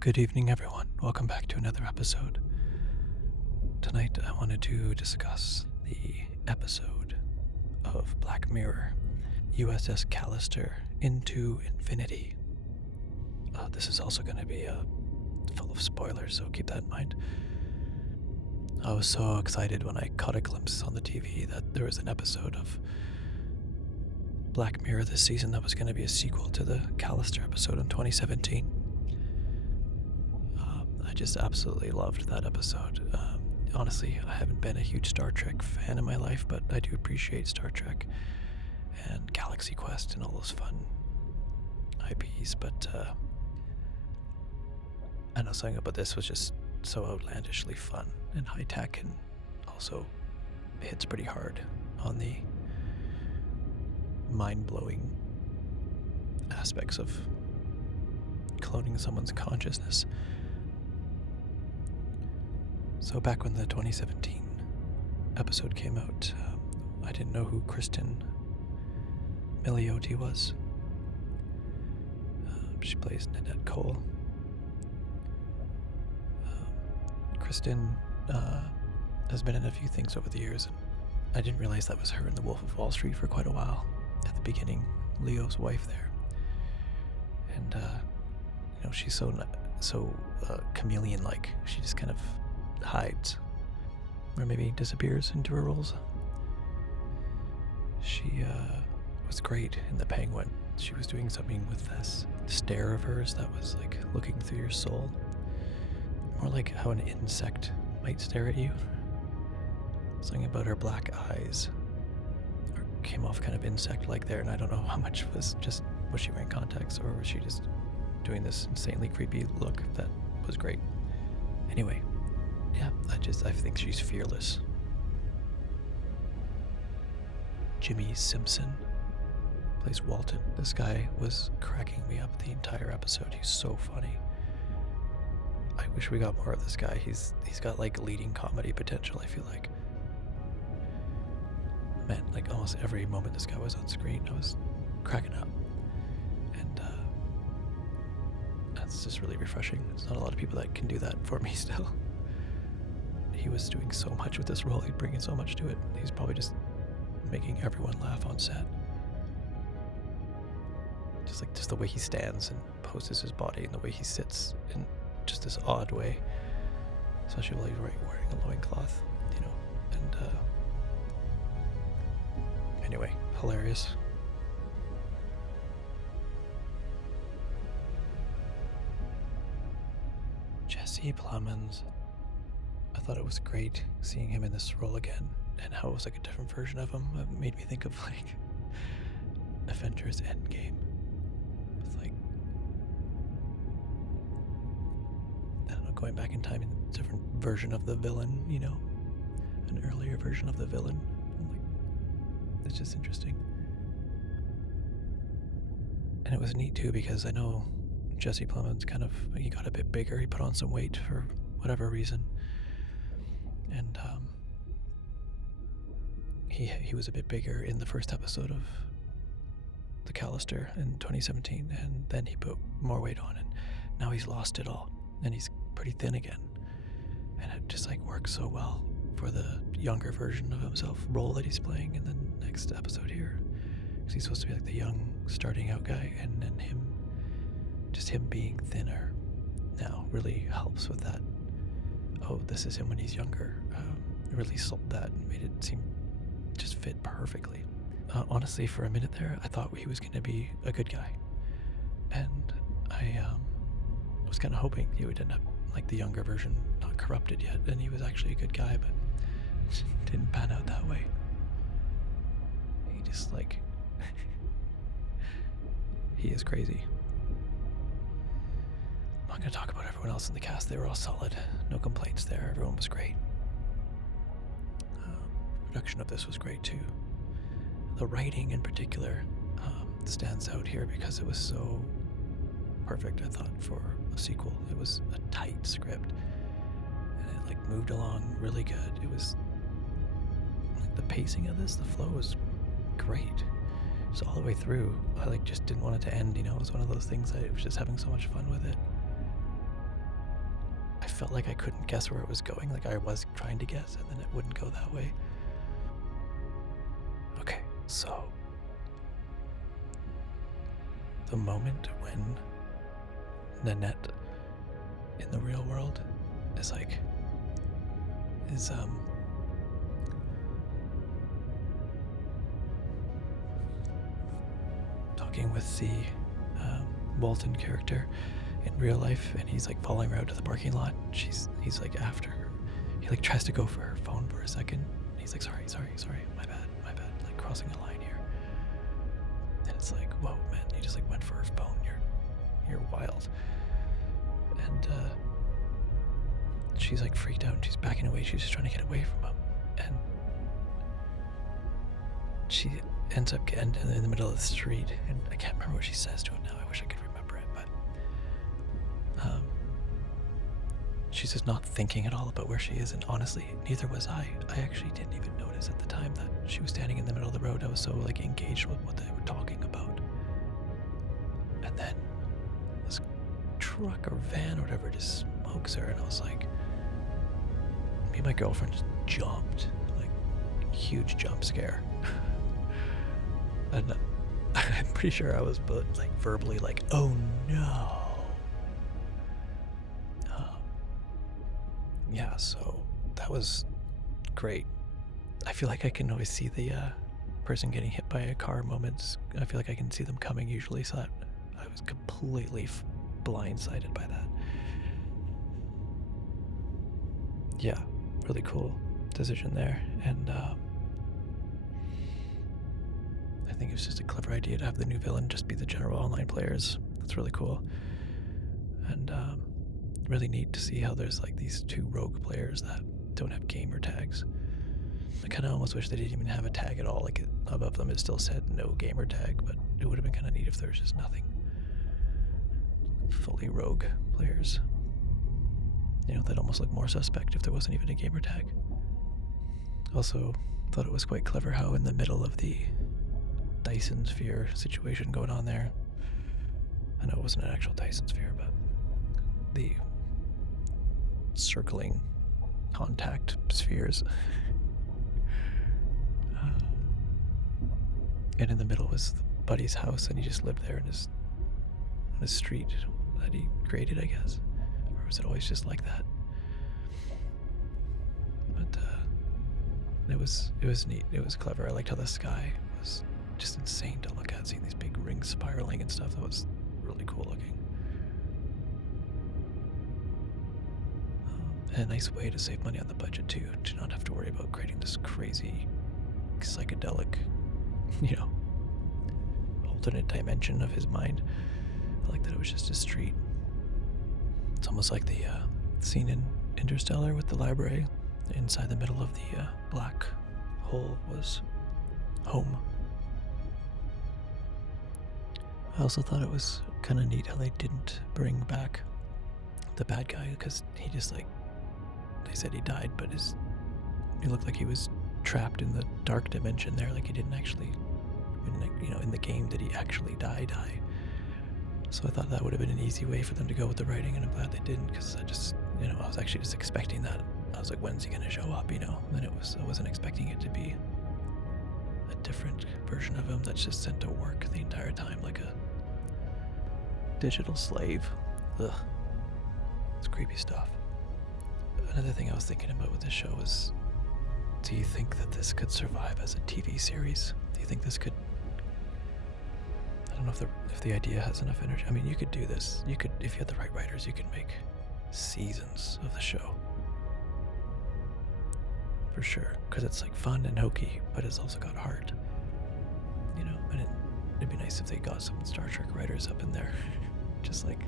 Good evening, everyone. Welcome back to another episode. Tonight, I wanted to discuss the episode of Black Mirror, USS Callister Into Infinity. This is also going to be full of spoilers, so keep that in mind. I was so excited when I caught a glimpse on the TV that there was an episode of Black Mirror this season that was going to be a sequel to the Callister episode in 2017. I just absolutely loved that episode. Honestly, I haven't been a huge Star Trek fan in my life, but I do appreciate Star Trek and Galaxy Quest and all those fun IPs, but I know something about this was just so outlandishly fun and high-tech, and also hits pretty hard on the mind-blowing aspects of cloning someone's consciousness. So back when the 2017 episode came out, I didn't know who Kristen Milioti was. She plays Nanette Cole. Kristen has been in a few things over the years, and I didn't realize that was her in The Wolf of Wall Street for quite a while. At the beginning, Leo's wife there, and she's so chameleon-like. She just kind of hides, or maybe disappears into her roles. She was great in The Penguin. She was doing something with this stare of hers that was like looking through your soul. More like how an insect might stare at you. Something about her black eyes came off kind of insect-like there, and I don't know how much was she wearing contacts, or was she just doing this insanely creepy look that was great. Anyway, yeah, I think she's fearless. Jimmy Simpson plays Walton. This guy was cracking me up the entire episode. He's so funny. I wish we got more of this guy. He's got like leading comedy potential, I feel like. Man, like almost every moment this guy was on screen, I was cracking up. And that's just really refreshing. There's not a lot of people that can do that for me still. He was doing so much with this role. He'd bring in so much to it. He's probably just making everyone laugh on set. Just the way he stands and poses his body, and the way he sits in just this odd way, especially while he's wearing a loincloth, and anyway, hilarious. Jesse Plemons, I thought it was great seeing him in this role again, and how it was like a different version of him. It made me think of like Avengers Endgame. It's like, I don't know, going back in time in a different version of the villain, an earlier version of the villain. Like, it's just interesting. And it was neat too, because I know Jesse Plemons he got a bit bigger. He put on some weight for whatever reason. And he was a bit bigger in the first episode of the Callister in 2017, and then he put more weight on, and now he's lost it all, and he's pretty thin again. And it just like works so well for the younger version of himself role that he's playing in the next episode here. Because he's supposed to be like the young starting out guy, and then him being thinner now really helps with that. Oh, this is him when he's younger. It really sold that and made it seem just fit perfectly. Honestly, for a minute there, I thought he was going to be a good guy. And I was kind of hoping he would end up like the younger version, not corrupted yet, and he was actually a good guy, but it didn't pan out that way. He just like... he is crazy. I'm not going to talk about everyone else in the cast. They were all solid. No complaints there. Everyone was great. Production of this was great too. The writing in particular stands out here because it was so perfect, I thought, for a sequel. It was a tight script, and it like moved along really good. It was like the pacing of this, the flow was great. So all the way through, I just didn't want it to end. It was one of those things. I was just having so much fun with it. felt like I couldn't guess where it was going. Like I was trying to guess, and then it wouldn't go that way. Okay, so the moment when Nanette in the real world is talking with the Walton character in real life, and he's like following her out to the parking lot. He's like after her. He like tries to go for her phone for a second. He's like, sorry, my bad, like crossing a line here. And it's like, whoa, man, he just like went for her phone. You're wild. And she's like freaked out and she's backing away. She's just trying to get away from him. And she ends up getting in the middle of the street, and I can't remember what she says to him now. I wish I could remember it, but she's just not thinking at all about where she is, and honestly, neither was I. I actually didn't even notice at the time that she was standing in the middle of the road. I was so like engaged with what they were talking about. And then this truck or van or whatever just smokes her, and I was like, me and my girlfriend just jumped, like huge jump scare. And I'm pretty sure I was like verbally like, oh no. Yeah, so that was great. I feel like I can always see the person getting hit by a car moments. I feel like I can see them coming usually, so that I was completely blindsided by that. Yeah, really cool decision there. And I think it was just a clever idea to have the new villain just be the general online players. That's really cool. And really neat to see how there's like these two rogue players that don't have gamer tags. I kind of almost wish they didn't even have a tag at all. Like above them it still said no gamer tag, but it would have been kind of neat if there was just nothing. Fully rogue players. You know, that'd almost look more suspect if there wasn't even a gamer tag. Also, thought it was quite clever how in the middle of the Dyson sphere situation going on there, I know it wasn't an actual Dyson sphere, but the circling contact spheres. And in the middle was the buddy's house, and he just lived there on his street that he created, I guess. Or was it always just like that? But it was neat. It was clever. I liked how the sky was just insane to look at, seeing these big rings spiraling and stuff. That was really cool looking. And a nice way to save money on the budget too, to not have to worry about creating this crazy psychedelic, you know, alternate dimension of his mind. I like that it was just a street. It's almost like the scene in Interstellar with the library. Inside the middle of the black hole was home. I also thought it was kind of neat how they didn't bring back the bad guy, because he just like, they said he died, but he looked like he was trapped in the dark dimension there. Like he didn't actually, you know, in the game did he actually die? So I thought that would have been an easy way for them to go with the writing, and I'm glad they didn't, because I just, you know, I was actually just expecting that. I was like, when's he gonna show up, you know? And I wasn't expecting it to be a different version of him that's just sent to work the entire time like a digital slave. Ugh. It's creepy stuff. Another thing I was thinking about with this show is, do you think that this could survive as a TV series? Do you think this could, I don't know if the idea has enough energy. I mean, you could do this. You could, if you had the right writers, you could make seasons of the show. For sure. Because it's like fun and hokey, but it's also got heart. You know, and it'd be nice if they got some Star Trek writers up in there. Just like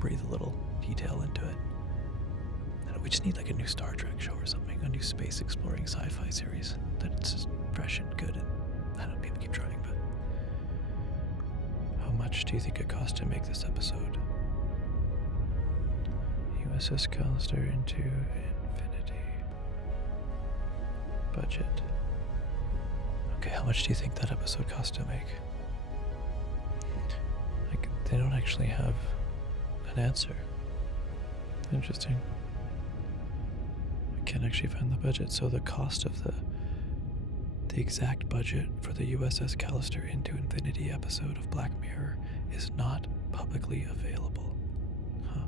breathe a little detail into it. We just need like a new Star Trek show or something, a new space exploring sci-fi series that's just fresh and good. And I don't know, people keep trying, but how much do you think it cost to make this episode? USS Callister into infinity. Budget. Okay, how much do you think that episode cost to make? Like, they don't actually have an answer. Interesting. Can't actually find the budget. So the cost of the exact budget for the USS Callister Into Infinity episode of Black Mirror is not publicly available. Huh.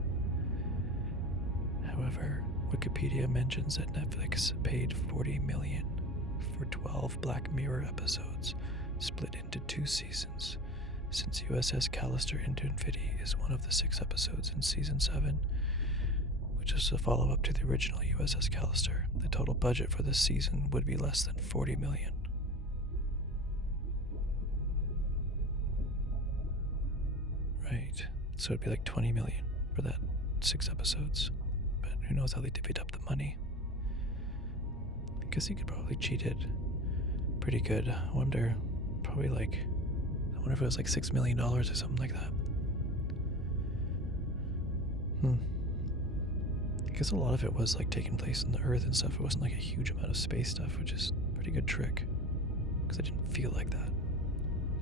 However, Wikipedia mentions that Netflix paid $40 million for 12 Black Mirror episodes, split into 2 seasons. Since USS Callister Into Infinity is one of the 6 episodes in season 7, which is a follow-up to the original USS Callister, the total budget for this season would be less than $40 million. Right, so it'd be like $20 million for that 6 episodes, but who knows how they divvied up the money. I guess you could probably cheat it pretty good. I wonder if it was like $6 million or something like that. I guess a lot of it was like taking place on the Earth and stuff. It wasn't like a huge amount of space stuff, which is a pretty good trick. Because it didn't feel like that.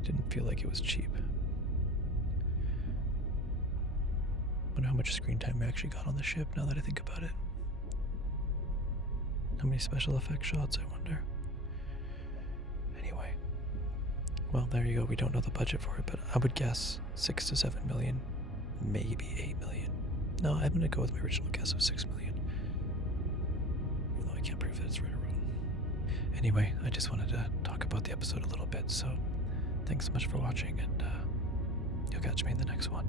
It didn't feel like it was cheap. Wonder how much screen time we actually got on the ship now that I think about it. How many special effects shots, I wonder. Anyway. Well, there you go. We don't know the budget for it, but I would guess 6 to 7 million. Maybe 8 million. No, I'm going to go with my original guess of 6 million. Even though I can't prove that it's right or wrong. Anyway, I just wanted to talk about the episode a little bit, so thanks so much for watching, and you'll catch me in the next one.